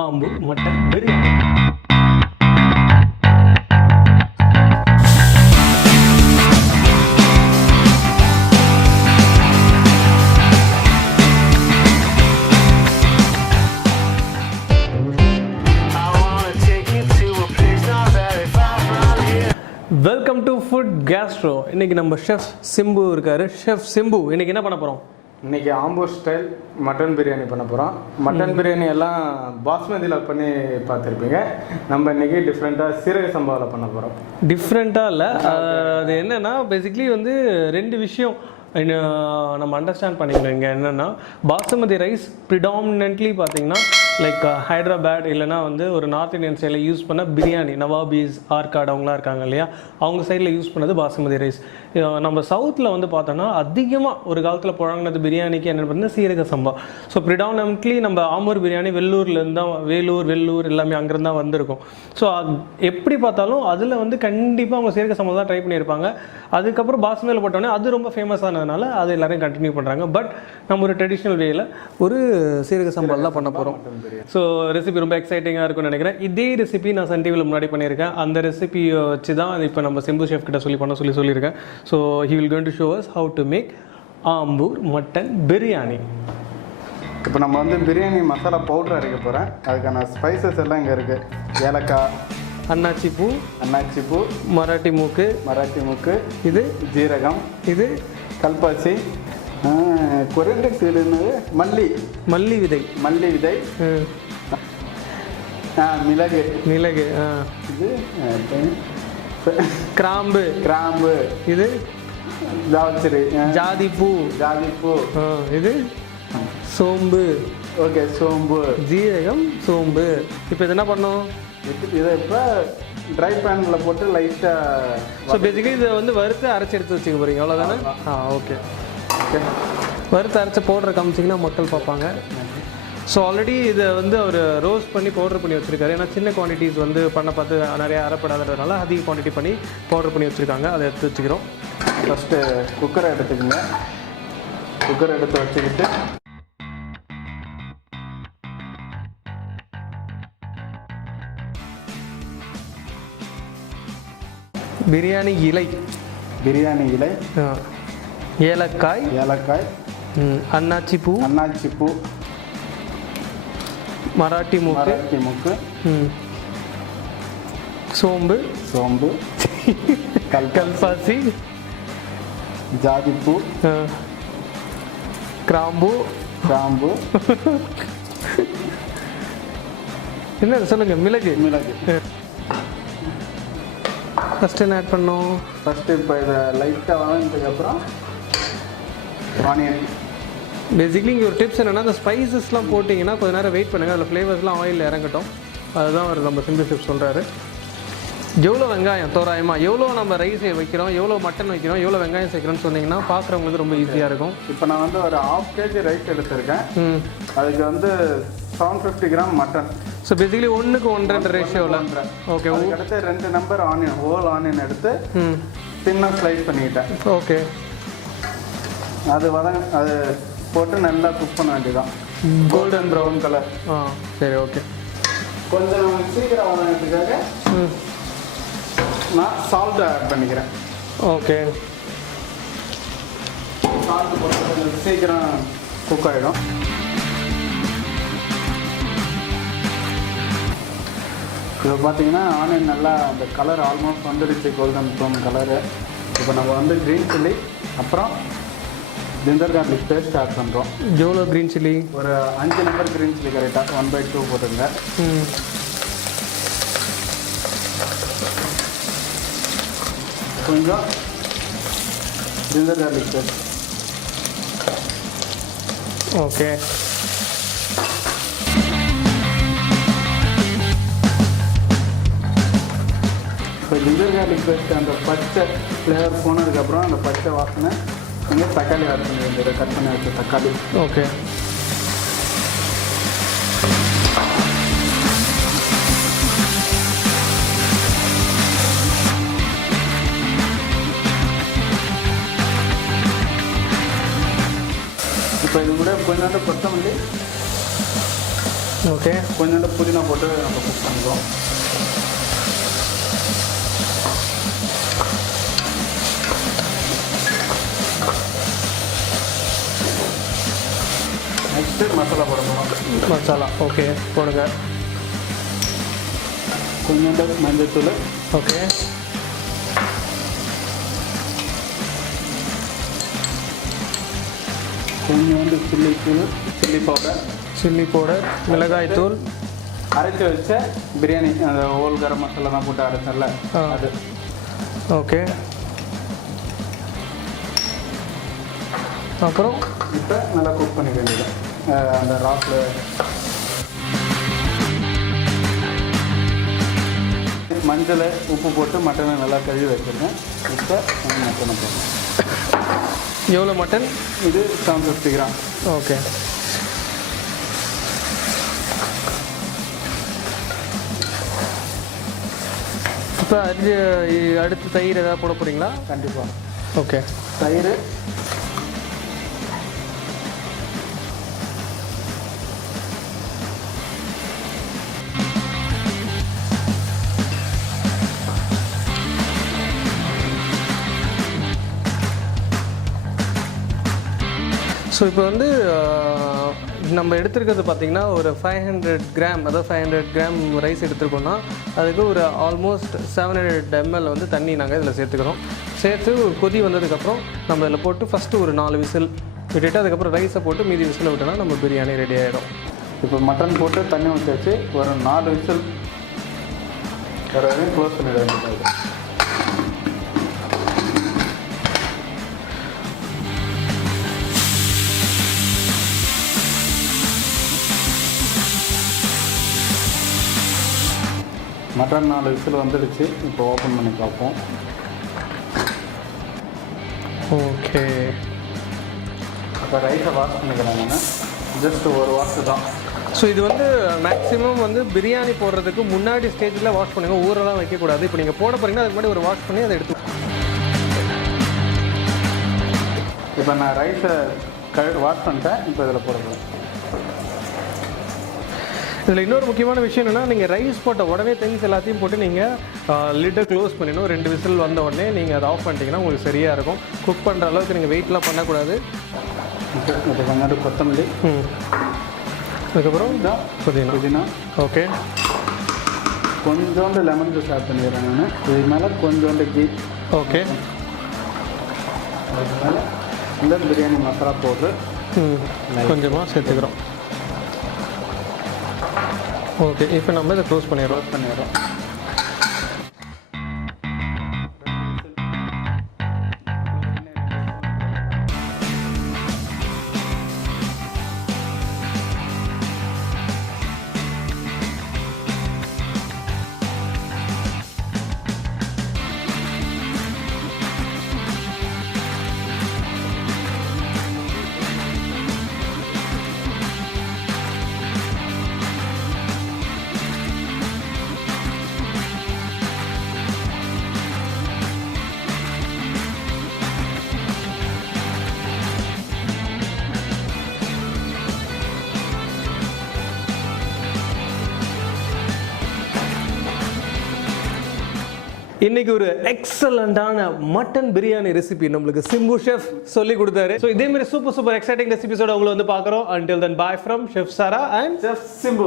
Ambur Mutton Briyani. Welcome to food Castro. இன்னைக்கு நம்ம chef Simbu இருக்காரு. ஷெஃப் சிம்பு, இன்னைக்கு என்ன பண்ண போறோம்? இன்னைக்கு ஆம்பூர் ஸ்டைல் மட்டன் பிரியாணி பண்ண போகிறோம். மட்டன் பிரியாணி எல்லாம் பாஸ்மதியில் பண்ணி பார்த்துருப்பீங்க. நம்ம இன்னைக்கு டிஃப்ரெண்ட்டாக சீரக சம்பாவில் பண்ண போகிறோம். டிஃப்ரெண்ட்டாக இல்லை, அது என்னென்னா பேசிக்லி வந்து ரெண்டு விஷயம் நம்ம அண்டர்ஸ்டாண்ட் பண்ணிக்கணும். இங்கே என்னென்னா பாஸ்மதி ரைஸ் ப்ரிடாமினென்ட்லி பார்த்தீங்கன்னா லைக் ஹைதராபாத் இல்லைனா வந்து ஒரு நார்த் இந்தியன் ஸ்டைலில் யூஸ் பண்ண பிரியாணி, நவாபீஸ், ஆர்காட் அவங்களாம் இருக்காங்க இல்லையா, அவங்க சைடில் யூஸ் பண்ணது பாஸ்மதி ரைஸ். நம்ம சவுத்தில் வந்து பார்த்தோன்னா அதிகமாக ஒரு காலத்தில் புழங்கினது பிரியாணிக்கு என்ன பண்ணால் சீரக சம்பா. ஸோ ப்ரிடாமினென்ட்லி நம்ம ஆம்பூர் பிரியாணி வெள்ளூர்லேருந்து தான், வெள்ளூர் எல்லாமே அங்கேருந்து தான் வந்திருக்கும். ஸோ எப்படி பார்த்தாலும் அதில் வந்து கண்டிப்பாக அவங்க சீரக சம்பா தான் ட்ரை பண்ணியிருப்பாங்க. அதுக்கப்புறம் பாஸ்மதியில் போட்டோன்னே அது ரொம்ப ஃபேமஸ் ஆனதுனால அது எல்லாரையும் கண்டினியூ பண்ணுறாங்க. பட் நம்ம ஒரு ட்ரெடிஷ்னல் வேயில் ஒரு சீரக சம்பால் தான் பண்ண போகிறோம். ஸோ ரெசிபி ரொம்ப எக்ஸைட்டிங்காக இருக்கும்னு நினைக்கிறேன். இதே ரெசிபி நான் சன் டிவியில் முன்னாடி பண்ணியிருக்கேன். அந்த ரெசிபியை வச்சு தான் இப்போ நம்ம சிம்பு ஷெஃப் கிட்ட சொல்லியிருக்கேன். So he will going to show as how to make Ambur mutton biryani. இப்போ நம்ம வந்து பிரியாணி மசாலா பவுடர் அரைக்க போகிறேன். அதுக்கான ஸ்பைசஸ் எல்லாம் இங்கே இருக்குது. ஏலக்காய், அன்னாச்சி பூ, மராட்டி மூக்கு, இது ஜீரகம், இது கல்பாசி, கொரியண்டர் சீடுன்னு மல்லி விதை, மிளகு, இது கிராம்பு, இது ஜாதிப்பூ, இது சோம்பு. ஓகே, சோம்பு, ஜீரகம், சோம்பு. இப்போ இது என்ன பண்ணோம்? இதை இப்போ ட்ரை பேனில் போட்டு லைட்டாக. ஸோ பேசிக்கலி இதை வந்து வறுத்து அரைச்சி எடுத்து வச்சுக்க போகிறீங்க, அவ்வளோதானே? ஓகே. வறுத்து அரைச்சி பவுடரை காமிச்சிங்கன்னா மக்கள் பார்ப்பாங்க. ஸோ ஆல்ரெடி இதை வந்து அவர் ரோஸ்ட் பண்ணி பவுடர் பண்ணி வச்சுருக்காரு. ஏன்னா சின்ன குவான்டிட்டிஸ் வந்து பண்ண பார்த்து நிறைய அரைப்படாததுனால அதிக குவான்டிட்டி பண்ணி பவுடர் பண்ணி வச்சுருக்காங்க. அதை எடுத்து வச்சுக்கிறோம். ஃபஸ்ட்டு குக்கரை எடுத்துக்கோங்க. குக்கரை எடுத்து வச்சுக்கிட்டு பிரியாணி இலை, ஏலக்காய், அன்னாச்சி பூ, மராட்டி மூக்கு, சோம்பு, கல்பாசி, ஜாதிப்பூ, கிராம்பு. என்ன சொல்லுங்க? மிளகு. ஃபஸ்ட்டு என்ன ஆட் பண்ணோம்? ஃபஸ்ட்டு இப்போ இதை லைட்டாக வளர்ந்ததுக்கப்புறம் ஆனியன். பேசிக்லி இங்கே ஒரு டிப்ஸ் என்னென்னா, அந்த ஸ்பைசஸ்லாம் போட்டிங்கன்னா கொஞ்சம் நேரம் வெயிட் பண்ணுங்கள், அதில் ஃப்ளேவர்ஸ்லாம் ஆயிலில் இறங்கட்டும். அதுதான் அவர் நம்ம சிம்பிள் ஷெஃப் சொல்கிறாரு. எவ்வளோ வெங்காயம் தோராயமாக, எவ்வளோ நம்ம ரைஸ் வைக்கிறோம், எவ்வளோ மட்டன் வைக்கிறோம், எவ்வளோ வெங்காயம் சேர்க்குறோன்னு சொன்னீங்கன்னா பார்க்குறவங்களுக்கு ரொம்ப ஈஸியாக இருக்கும். இப்போ நான் வந்து ஒரு 1/2 kg ரைஸ் எடுத்திருக்கேன். அதுக்கு வந்து 750 கிராம் மட்டன். ஸோ பேசிக்கலி 1:1.5 ரேஷியோவில். ஓகே. அடுத்து 2 நம்பர் ஆனியன், ஹோல் ஆனியன் எடுத்து தின்னாக ஸ்லைஸ் பண்ணிக்கிட்டேன். ஓகே. அது போட்டு நல்லா குக் பண்ண வேண்டியதான். Golden brown colour. சரி, ஓகே. கொஞ்சம் சீக்கிரம் வதங்கிறதுக்காக நான் சால்ட் ஆட் பண்ணிக்கிறேன். ஓகே. சால்ட் போட்டு கொஞ்சம் சீக்கிரம் குக் ஆகிடும். இப்போ பார்த்தீங்கன்னா ஆனியன் நல்லா அந்த கலர் ஆல்மோஸ்ட் வந்துடுச்சு, கோல்டன் ப்ரௌன் கலரு. இப்போ நம்ம வந்து க்ரீன் சில்லி, அப்புறம் ஜிஞ்சர் கார்லிக் பேஸ்ட் ஆட் பண்ணுறோம். எவ்வளோ க்ரீன் சில்லி? ஒரு 5 நம்பர் க்ரீன் சில்லி கரெக்டாக 1/2 போட்டுருங்க. கொஞ்சம் ஜிஞ்சர் கார்லிக் பேஸ்ட். ஓகே. இப்போ ஜிஞ்சர் கார்லிக் பேஸ்ட் அந்த பச்சை ஃப்ளேவர் போனதுக்கப்புறம் அந்த பச்சை வாசனை நீங்கள் தக்காளி ஆட் பண்ணி வேண்டியது, கட் பண்ணி வச்ச தக்காளி. ஓகே. இப்போ இது கூட கொஞ்சம் கொத்தமல்லி, ஓகே. கொஞ்சோண்டு புதினா போட்டு நம்ம குக் பண்ணிக்குவோம். நெக்ஸ்ட்டு மசாலா போடணும். மசாலா ஓகே போடுங்க. கொஞ்சோண்டு மஞ்சள்தூள். ஓகே. கொஞ்சோண்டு சில்லி பவுடர். சில்லி பவுடர், மிளகாய் தூள். அரைச்சி வச்ச பிரியாணி அந்த ஹோல் கரம் மசாலா தான் போட்டு அரைச்சல அது. ஓகே. அப்புறம் இப்போ நல்லா குக் பண்ணிக்க வேண்டியது. அந்த ராஸில் மஞ்சள் உப்பு போட்டு மட்டனை நல்லா கழுவி வச்சுருக்கேன். இப்போ மட்டனை போடுறேன். எவ்வளோ மட்டன்? இது 750 கிராம். ஓகே. இப்போ அடுத்து தயிர் ஏதாவது போட போகிறீங்களா? கண்டிப்பாக. ஓகே. தயிர் ஸோ இப்போ வந்து நம்ம எடுத்துருக்கிறது பார்த்திங்கன்னா ஒரு 500 கிராம், அதாவது 500 கிராம் ரைஸ் எடுத்துருக்கோன்னா அதுக்கு ஒரு ஆல்மோஸ்ட் 700 ml வந்து தண்ணி நாங்கள் இதில் சேர்த்துக்கிறோம். சேர்த்து கொதி வந்ததுக்கப்புறம் நம்ம இதில் போட்டு ஃபஸ்ட்டு ஒரு 4 விசில் விட்டுட்டு அதுக்கப்புறம் ரைஸை போட்டு மீதி விசில் விட்டோன்னா நம்ம பிரியாணி ரெடி ஆகிடும். இப்போ மட்டன் போட்டு தண்ணி ஊற்றி வச்சு ஒரு 4 விசில் வரையும் க்ளோஸ் பண்ணிட வேண்டியது. மட்டன் 4 விசில் வந்துடுச்சு. இப்போ ஓப்பன் பண்ணி பார்ப்போம். ஓகே. இப்போ ரைஸை வாஷ் பண்ணிக்கிறேன் நான். ஜஸ்ட் ஒரு வாஷ் தான். ஸோ இது வந்து மேக்ஸிமம் வந்து பிரியாணி போடுறதுக்கு முன்னாடி ஸ்டேஜில் வாஷ் பண்ணுங்கள், ஊரெல்லாம் வைக்கக்கூடாது. இப்போ நீங்கள் போட போகிறீங்கன்னா அதுக்கு முன்னாடி ஒரு வாஷ் பண்ணி அதை எடுத்து. இப்போ நான் ரைஸை வாஷ் பண்ணிட்டேன். இப்போ இதில் போடுறேன். இதில் இன்னொரு முக்கியமான விஷயம் என்னென்னா, நீங்கள் ரைஸ் போட்ட உடனே திங்ஸ் எல்லாத்தையும் போட்டு நீங்கள் லிட்டை க்ளோஸ் பண்ணிடணும். 2 விசில் வந்த உடனே நீங்கள் அதை ஆஃப் பண்ணிட்டீங்கன்னா உங்களுக்கு சரியாக இருக்கும். குக் பண்ணுற அளவுக்கு நீங்கள் வெயிட்லாம் பண்ணக்கூடாது. இப்போ கொஞ்சம் கொத்தமல்லி, அதுக்கப்புறம் புதினா. ஓகே. கொஞ்சோண்டு லெமன் ஜூஸ் ஆட் பண்ணிடுறேன் நான். இது மேலே கொஞ்சோண்டு கீ. ஓகே. அதுக்கு மேலே இந்த பிரியாணி மசாலா பவுட்ரு கொஞ்சமாக சேர்த்துக்கிறோம். ஓகே. இப்போ நம்ம இதை க்ளோஸ் பண்ணிடுறோம். இன்னைக்கு ஒரு எக்ஸலண்டான மட்டன் பிரியாணி ரெசிபி நம்மளுக்கு சிம்பு ஷெஃப் சொல்லி கொடுத்தாரு. ஸோ இதே மாதிரி சூப்பர் எக்ஸைட்டிங் ரெசிபிஸோட உங்களை வந்து பார்க்குறோம். Until then, bye from Chef Sara and Chef Simbu.